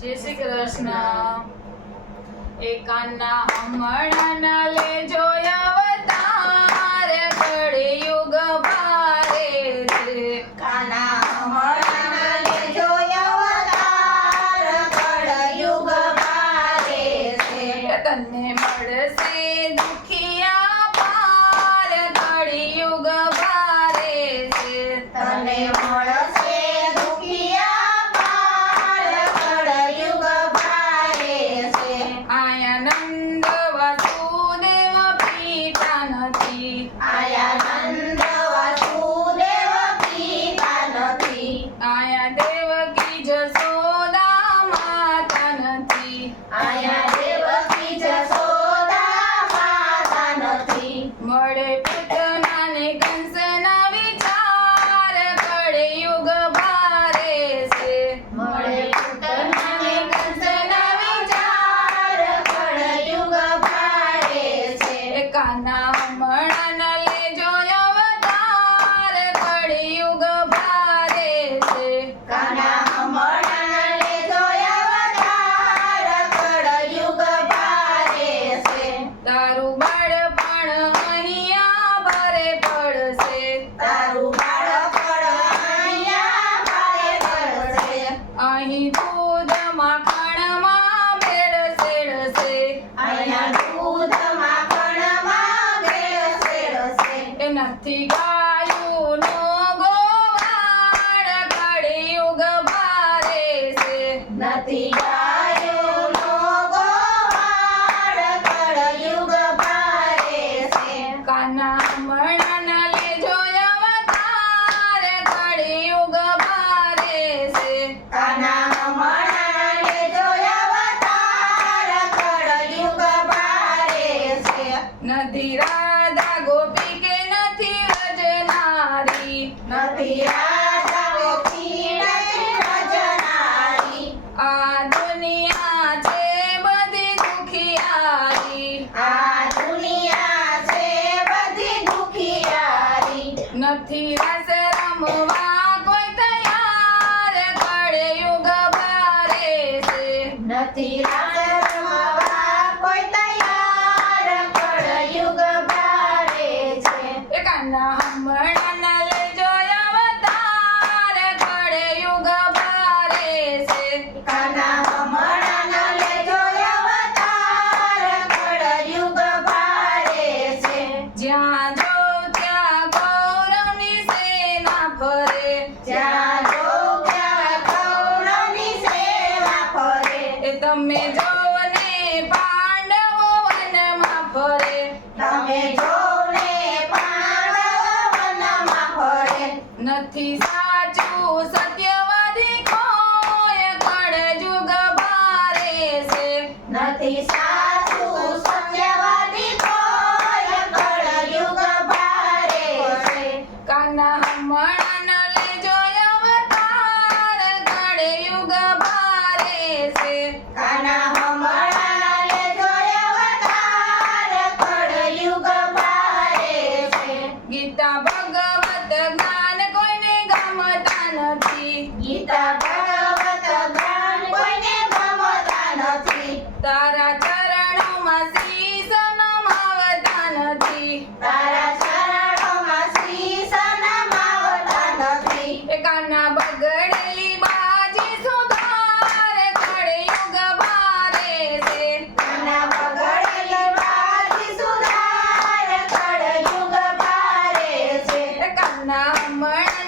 જય શ્રી કૃષ્ણ. એકાના હમણાં લેજો અવતાર, કળિયુગ ભારે છે. કાના હમણાં લેજો અવતાર, કળયુગ ભારે છે. તને મળશે દુખિયા પાર, કળિયુગ ભારે છે. તને મળશે દુખિયા પાર, કળયુગ ભારે છે. આયા નંદ વાસુદેવ પિતા નથી, આયા નંદ વાસુદેવ પિતા નથી. આયા દેવકી જશોદા માતા નથી. આયા દેવકી જશોદા માતા નથી. મળે પૂતનાને કંસના વિચાર, કળિયુગ ભારે છે. મળે પૂતનાને કંસના વિચાર, કળયુગ ભારે છે. કાના હમણાં લેજો અવતાર, કળિયુગ ભારે છે. કાના હમણાં લેજો અવતાર, કળયુગ ભારે છે. તારું બાળપણ અહીંયા ભારે પડશે, તારું બાળપણ અહીંયા ભારે પડશે. અહીં દૂધ માખણમાં ભેળસેળ છે. અહીંયા દૂધ માખણમાં ભેળસેળ છે. એ નથી ગાયુંનો ગોવાળ, કળિયુગ ભારે છે. નથી ગાયોનો ગોવાળ, કળયુગ ભારે છે. કાના હમણાં લેજો અવતાર, કળિયુગ ભારે છે. કાના હમણાં લેજો અવતાર, કળયુગ ભારે છે. નથી રાધા ગોપી કે નથી રજનારી, નથી રાધા ગોપી નથી રજનારી. આ દુનિયા છે બધી દુખિયારી. આ દુનિયા છે બધી દુખિયારી. નથી રસ રમવા કોઈ તૈયાર, કળિયુગ ભારે છે. નથી રાસ રમવા કોઈ તૈયાર, કળયુગ ભારે છે. એ કાના હમણાં લેજો અવતાર, કળિયુગ ભારે છે. કાના હમણાં લેજો અવતાર, કળયુગ ભારે છે. જ્યાં જો ત્યાં કૌરવની સેના ફરે, જ્યાં જો ત્યાં કૌરવની સેના ફરે. એ તમે જો ને પાંડવો વનમાં ફરે. તમે જોને પાંડવ વનમાં ફરે. નથી સાચું સત્યવાદી કોઈ, કળયુગ ભારે છે. નથી સાચું સત્યવાદી કોઈ, કળયુગ ભારે છે. કાના હમણાં લેજો અવતાર, કળયુગ ભારે છે. કાના હમણાં લેજો અવતાર, કળયુગ ભારે છે. ગીતા ભગવત જ્ઞાન કોઈને ગમતા નથી, ગીતા ભગવત જ્ઞાન કોઈને ગમતા નથી. તારા ચરણોમાં શીશ નમાવતા નથી. તારા ચરણોમાં શીશ નમાવતા નથી. એ કાના બગડેલી બાજી સુધાર, કળિયુગ ભારે છે. કાના બગડેલી બાજી સુધાર, કળયુગ ભારે છે. એ કાના હમણાં